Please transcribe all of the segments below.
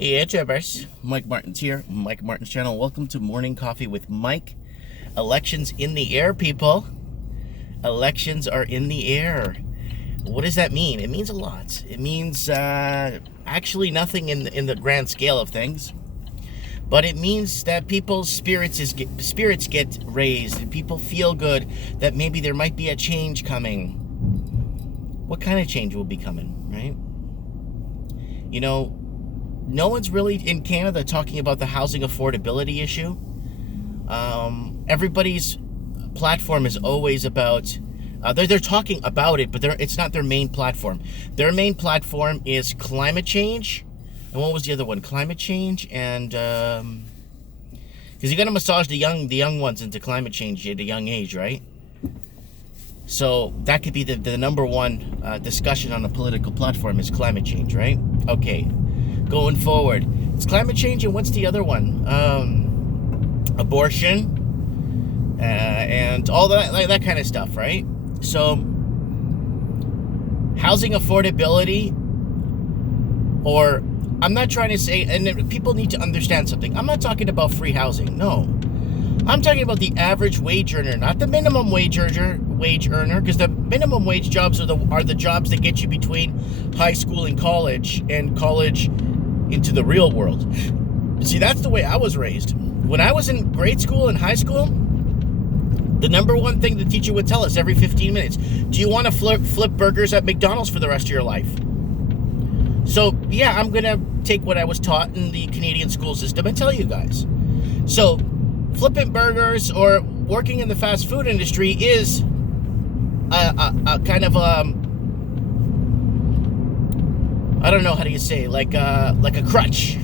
Yeah, Travis. Mike Martin's here. Mike Martin's channel. Welcome to Morning Coffee with Mike. Elections in the air, people. Elections are in the air. What does that mean? It means a lot. It means actually nothing in the grand scale of things. But it means that people's spirits get raised and people feel good that maybe there might be a change coming. What kind of change will be coming, right? You know, no one's really in Canada talking about the housing affordability issue. Everybody's platform is always about, they're talking about it, but it's not their main platform. Their main platform is climate change. And what was the other one? Climate change and, because you got to massage the young ones into climate change at a young age, right? So that could be the number one discussion on the political platform is climate change, right? Okay. Going forward, it's climate change, and what's the other one? Abortion, and all that kind of stuff, right? So, housing affordability, or I'm not trying to say, and people need to understand something. I'm not talking about free housing. No, I'm talking about the average wage earner, not the minimum wage earner. Because the minimum wage jobs are the jobs that get you between high school and college into the real world. See, that's the way I was raised. When I was in grade school and high school, the number one thing the teacher would tell us every 15 minutes, do you want to flip burgers at McDonald's for the rest of your life? So, yeah, I'm going to take what I was taught in the Canadian school system and tell you guys. So, flipping burgers or working in the fast food industry is a kind of I don't know, how do you say, like a crutch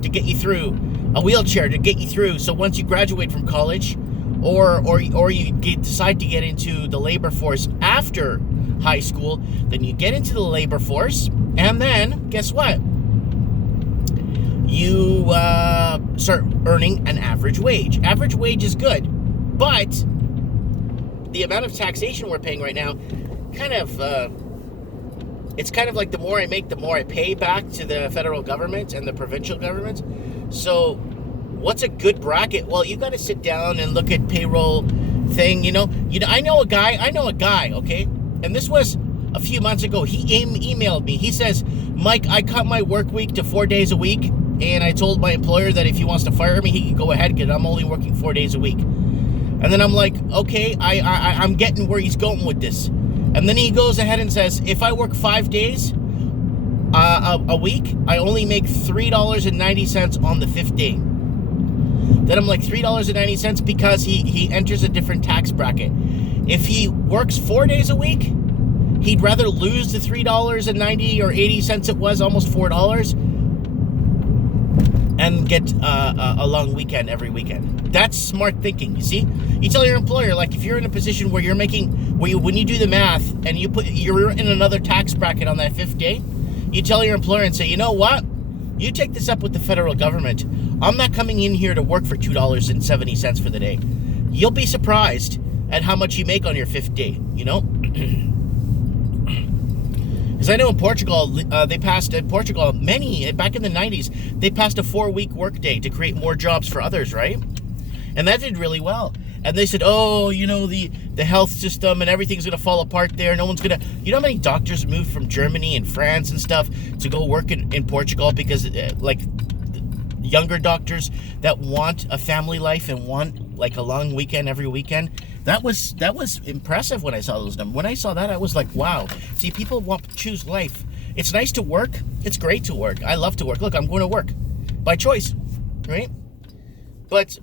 to get you through, a wheelchair to get you through. So once you graduate from college, or you decide to get into the labor force after high school, then you get into the labor force, and then guess what? You start earning an average wage. Average wage is good, but the amount of taxation we're paying right now, it's kind of like the more I make, the more I pay back to the federal government and the provincial government. So what's a good bracket? Well, you got to sit down and look at payroll thing. You know, I know a guy, okay? And this was a few months ago. He emailed me. He says, Mike, I cut my work week to 4 days a week. And I told my employer that if he wants to fire me, he can go ahead, because I'm only working 4 days a week. And then I'm like, okay, I'm getting where he's going with this. And then he goes ahead and says, if I work 5 days a week, I only make $3.90 on the 5th day. Then I'm like, $3.90 because he enters a different tax bracket. If he works 4 days a week, he'd rather lose the $3.90 or 80 cents it was, almost $4, and get a long weekend every weekend. That's smart thinking, you see? You tell your employer, like, if you're in a position where when you do the math and you're in another tax bracket on that 5th day, you tell your employer and say, you know what? You take this up with the federal government. I'm not coming in here to work for $2.70 for the day. You'll be surprised at how much you make on your 5th day, you know? Because I know in Portugal, back in the 90s, they passed a 4-week workday to create more jobs for others, right? And that did really well. And they said, oh, you know, the health system and everything's going to fall apart there. No one's going to... You know how many doctors moved from Germany and France and stuff to go work in Portugal because, younger doctors that want a family life and want, like, a long weekend every weekend? That was impressive when I saw those numbers. When I saw that, I was like, wow. See, people want to choose life. It's nice to work. It's great to work. I love to work. Look, I'm going to work by choice, right? But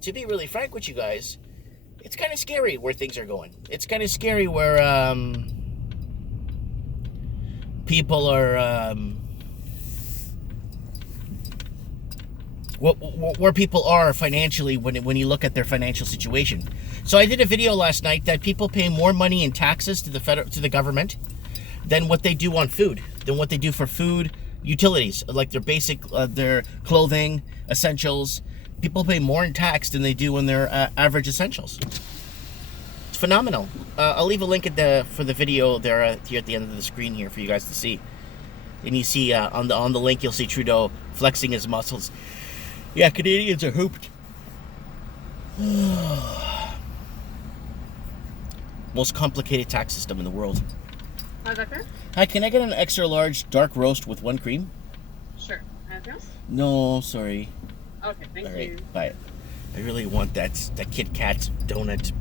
to be really frank with you guys, it's kind of scary where things are going. It's kind of scary where people are where people are financially when you look at their financial situation. So I did a video last night that people pay more money in taxes to the government than what they do on food, than what they do for food utilities, like their basic their clothing, essentials. People pay more in tax than they do in their average essentials. It's phenomenal. I'll leave a link for the video there here at the end of the screen here for you guys to see. And you see on the link, you'll see Trudeau flexing his muscles. Yeah, Canadians are hooped. Most complicated tax system in the world. Doctor? Hi, can I get an extra large dark roast with 1 cream? Sure. Anything else? No, sorry. Okay, thank All you. right, bye. I really want that Kit Kat donut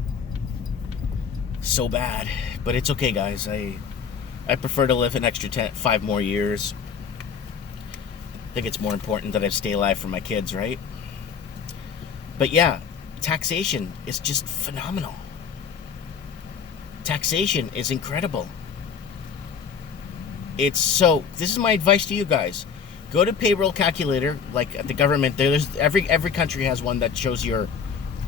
so bad, but it's okay, guys. I prefer to live an extra 5 more years. I think it's more important that I stay alive for my kids, right? But yeah, taxation is just phenomenal. Taxation is incredible. This is my advice to you guys. Go to payroll calculator, like at the government. There's every country has one that shows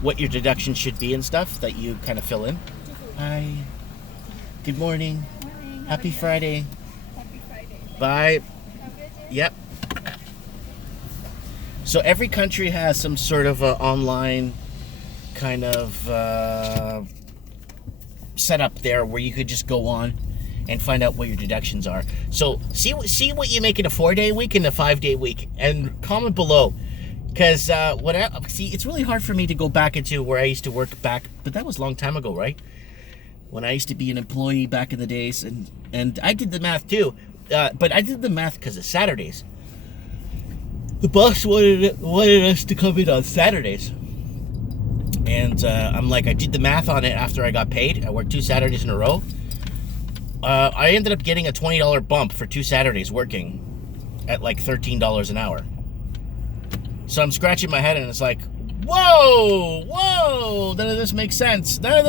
what your deduction should be and stuff that you kind of fill in. Hi. Good morning. Morning. Happy Friday. Happy Friday. Bye. Have a good day. Yep. So every country has some sort of online kind of setup there where you could just go on and find out what your deductions are. So see what you make in a 4-day week and a 5-day week, and comment below. Because it's really hard for me to go back into where I used to work back, but that was a long time ago, right? When I used to be an employee back in the days, and I did the math too, but I did the math because of Saturdays. The boss wanted us to come in on Saturdays, and I'm like, I did the math on it after I got paid. I worked 2 Saturdays in a row. I ended up getting a $20 bump for 2 Saturdays working at like $13 an hour. So I'm scratching my head and it's like, whoa, none of this makes sense. What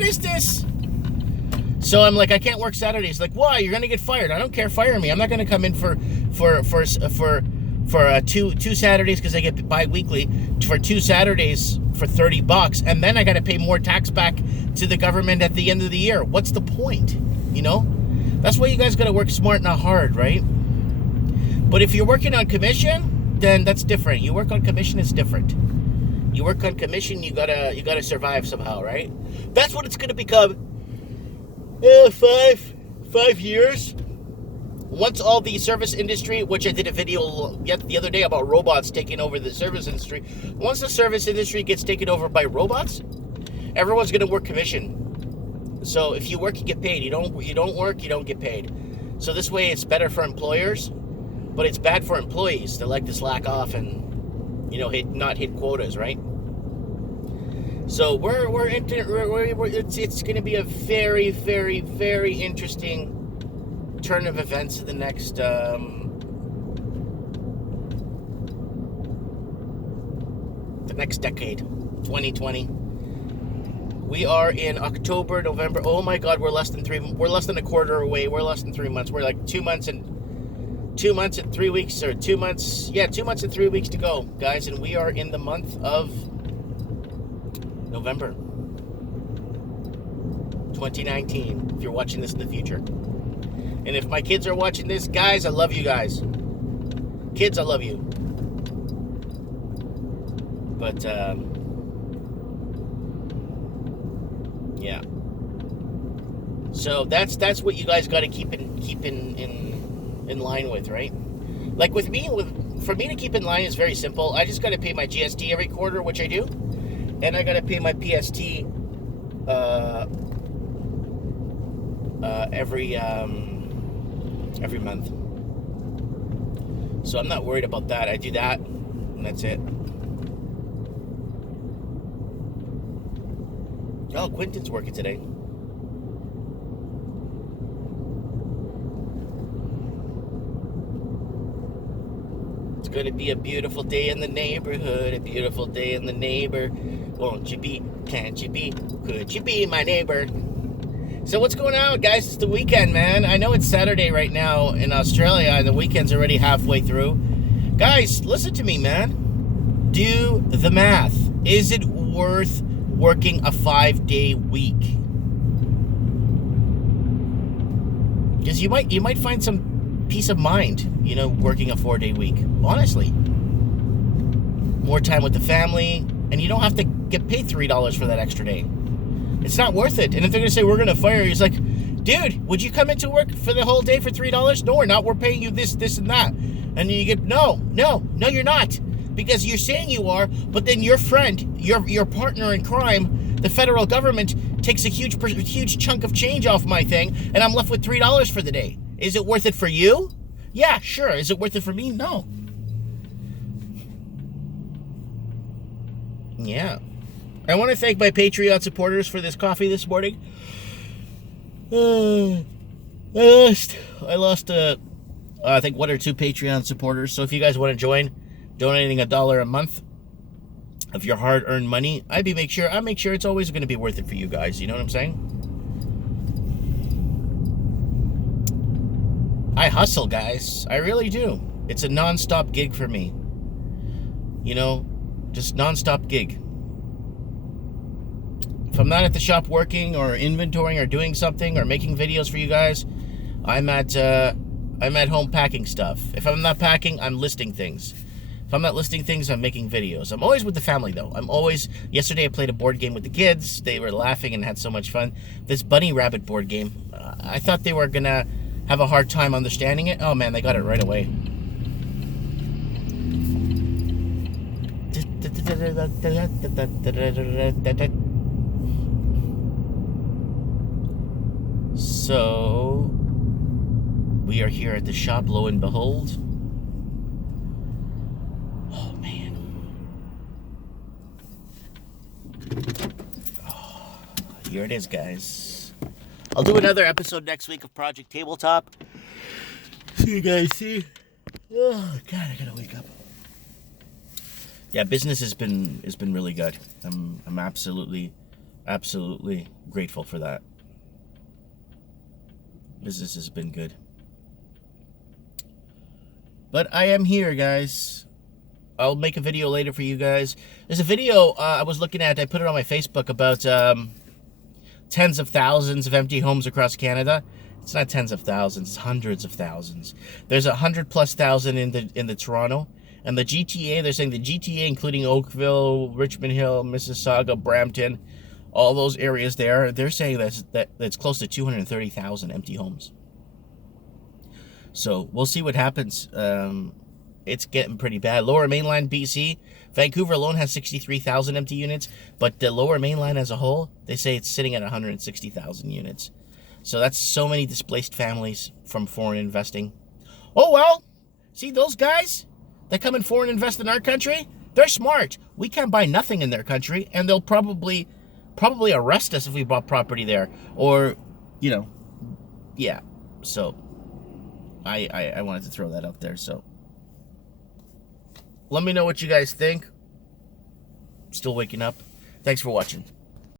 is this? So I'm like, I can't work Saturdays. Like, why? You're gonna get fired. I don't care. Fire me. I'm not gonna come in for 2 Saturdays because I get bi-weekly for 2 Saturdays for $30, and then I got to pay more tax back to the government at the end of the year. What's the point? You know, that's why you guys got to work smart, not hard, right? But if you're working on commission, then that's different. You work on commission, it's different. You work on commission, you gotta survive somehow, right? That's what it's gonna become. 5 years. Once all the service industry, which I did a video the other day about robots taking over the service industry. Once the service industry gets taken over by robots, everyone's going to work commission. So if you work, you get paid. You don't work, you don't get paid. So this way it's better for employers, but it's bad for employees that like to slack off and, not hit quotas, right? So it's going to be a very, very, very interesting turn of events in the next decade, 2020. We are in October, November. Oh my God, we're less than a quarter away. We're less than 3 months. We're like 2 months and 3 weeks, or 2 months. Yeah, 2 months and 3 weeks to go, guys, and we are in the month of November 2019. If you're watching this in the future. And if my kids are watching this, guys, I love you guys. Kids, I love you. But, yeah. So that's what you guys got to keep in line with, right? Like with me, for me to keep in line is very simple. I just got to pay my GST every quarter, which I do, and I got to pay my PST every month. So I'm not worried about that. I do that, and that's it. Oh, Quentin's working today. It's gonna be a beautiful day in the neighborhood, a beautiful day in the neighbor. Won't you be, can't you be, could you be my neighbor? So what's going on, guys? It's the weekend, man. I know it's Saturday right now in Australia, and the weekend's already halfway through. Guys, listen to me, man. Do the math. Is it worth working a 5-day week? Because you might find some peace of mind, working a 4-day week. Honestly. More time with the family, and you don't have to get paid $3 for that extra day. It's not worth it. And if they're going to say, we're going to fire you, it's like, dude, would you come into work for the whole day for $3? No, we're not. We're paying you this, this, and that. And you get, no, you're not. Because you're saying you are, but then your friend, your partner in crime, the federal government, takes a huge chunk of change off my thing, and I'm left with $3 for the day. Is it worth it for you? Yeah, sure. Is it worth it for me? No. Yeah. I want to thank my Patreon supporters for this coffee this morning. I lost I think 1 or 2 Patreon supporters. So if you guys want to join, donating $1 a month of your hard-earned money, I make sure it's always going to be worth it for you guys. You know what I'm saying? I hustle, guys. I really do. It's a non-stop gig for me. You know, just non-stop gig. If I'm not at the shop working or inventorying or doing something or making videos for you guys, I'm at home packing stuff. If I'm not packing, I'm listing things. If I'm not listing things, I'm making videos. I'm always with the family, though. Yesterday I played a board game with the kids. They were laughing and had so much fun. This Bunny Rabbit board game, I thought they were going to have a hard time understanding it. Oh, man, they got it right away. So, we are here at the shop, lo and behold. Oh, man. Oh, here it is, guys. I'll do another episode next week of Project Tabletop. See you guys, see? Oh, God, I gotta wake up. Yeah, business has been really good. I'm absolutely grateful for that. Business has been good. But I am here, guys. I'll make a video later for you guys. There's a video I was looking at. I put it on my Facebook about tens of thousands of empty homes across Canada. It's not tens of thousands, it's hundreds of thousands. There's 100,000+ in the Toronto. And the GTA, they're saying the GTA, including Oakville, Richmond Hill, Mississauga, Brampton, all those areas there, they're saying that's close to 230,000 empty homes. So we'll see what happens. It's getting pretty bad. Lower Mainland, BC, Vancouver alone has 63,000 empty units, but the Lower Mainland as a whole, they say it's sitting at 160,000 units. So that's so many displaced families from foreign investing. Oh well, see those guys that come and foreign invest in our country? They're smart. We can't buy nothing in their country, and they'll probably arrest us if we bought property there, or, you know, yeah. So I wanted to throw that out there. So let me know what you guys think. Still waking up. Thanks for watching.